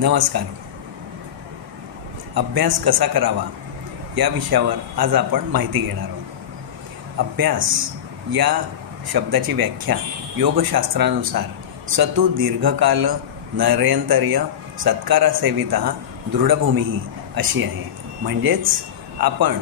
नमस्कार. अभ्यास कसा करावा या विषयावर आज आपण माहिती घेणार आहोत. अभ्यास या शब्दाची व्याख्या योगशास्त्रानुसार सतु दीर्घकाल नरेंतर्य सत्कारासेवितः दृढभूमी अशी आहे. म्हणजेच आपण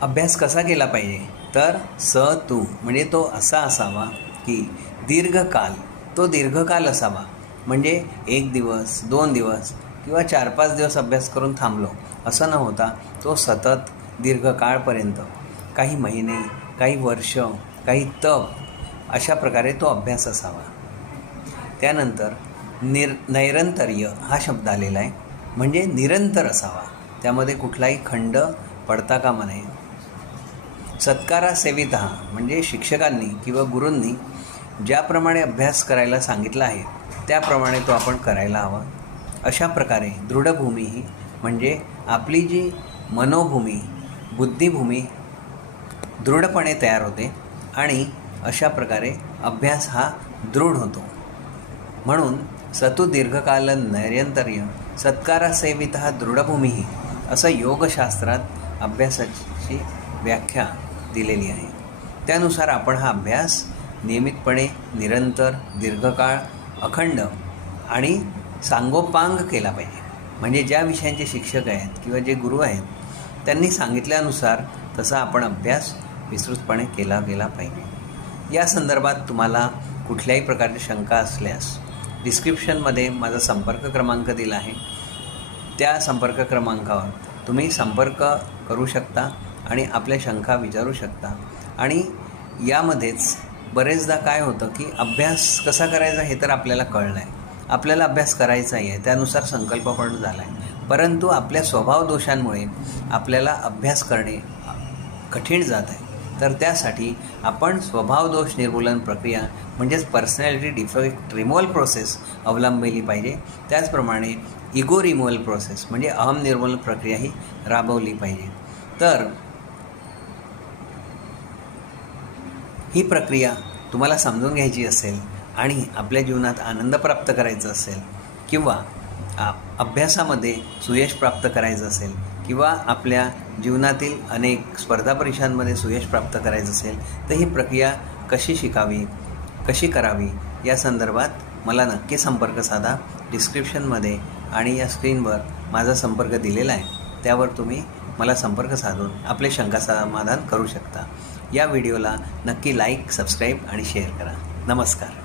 अभ्यास कसा केला पाहिजे तर सतु म्हणजे तो असा असावा की दीर्घकाल, तो दीर्घकाल असावा. म्हणजे 1 दिवस 2 दिवस किंवा 4-5 दिवस अभ्यास करून थांबलो असं न होता तो सतत दीर्घकाळपर्यंत काही महिने, काही वर्ष, काही तप अशा प्रकारे तो अभ्यास असावा. त्यानंतर नैरंतर्य हा शब्द आलेला आहे. म्हणजे निरंतर असावा, त्यामध्ये कुठलाही खंड पडता कामा नये. सत्कारासेवितः म्हणजे शिक्षकांनी किंवा गुरूंनी ज्याप्रमाणे अभ्यास करायला सांगितला आहे त्याप्रमाणे तो आपण करायला हवा. अशा प्रकारे दृढभूमी ही म्हणजे आपली जी मनोभूमी, बुद्धिभूमी दृढपणे तयार होते आणि अशा प्रकारे अभ्यास हा दृढ होतो. म्हणून सतु दीर्घकाल नैरंतर्य सत्कारासेवितः दृढभूमी ही असं योगशास्त्रात अभ्यासाची व्याख्या दिलेली आहे. त्यानुसार आपण हा अभ्यास नियमितपणे, निरंतर, दीर्घकाळ, अखंड आणि सांगोपांग केला पाहिजे. म्हणजे ज्या विषयांचे शिक्षक आहेत किंवा जे गुरु आहेत त्यांनी सांगितल्यानुसार तसा आपण अभ्यास विस्तृतपणे केला गेला पाहिजे. या संदर्भात तुम्हाला कुठल्याही प्रकारची शंका असल्यास डिस्क्रिप्शनमध्ये माझा संपर्क क्रमांक दिला आहे. त्या संपर्क क्रमांकावर तुम्ही संपर्क करू शकता आणि आपल्या शंका विचारू शकता. आणि यामध्येच बरेचदा काय होतं की अभ्यास कसा करायचा हे तर आपल्याला कळलं आहे, आपल्याला अभ्यास करायचाही आहे, त्यानुसार संकल्प पण झाला आहे, परंतु आपल्या स्वभाव दोषांमुळे आपल्याला अभ्यास करणे कठीण जात आहे. तर त्यासाठी आपण स्वभाव दोष निर्मूलन प्रक्रिया म्हणजेच पर्सनॅलिटी डिफेक्ट रिमूव्हल प्रोसेस अवलंबली पाहिजे. त्याचप्रमाणे इगो रिमूव्हल प्रोसेस म्हणजे अहम निर्मूलन प्रक्रिया ही राबवली पाहिजे. तर ही प्रक्रिया तुम्हाला समजून घ्यायची असेल आणि आपल्या जीवनात आनंद प्राप्त करायचा असेल किंवा अभ्यासामध्ये सुयश प्राप्त करायचं असेल किंवा आपल्या जीवनातील अनेक स्पर्धा परीक्षांमध्ये सुयश प्राप्त करायचं असेल तर ही प्रक्रिया कशी शिकावी, कशी करावी या संदर्भात मला नक्की संपर्क साधा. डिस्क्रिप्शनमध्ये आणि या स्क्रीनवर माझा संपर्क दिलेला आहे, त्यावर तुम्ही मला संपर्क साधून आपले शंका समाधान करू शकता. या व्हिडिओला नक्की लाईक, सबस्क्राईब आणि शेअर करा. नमस्कार.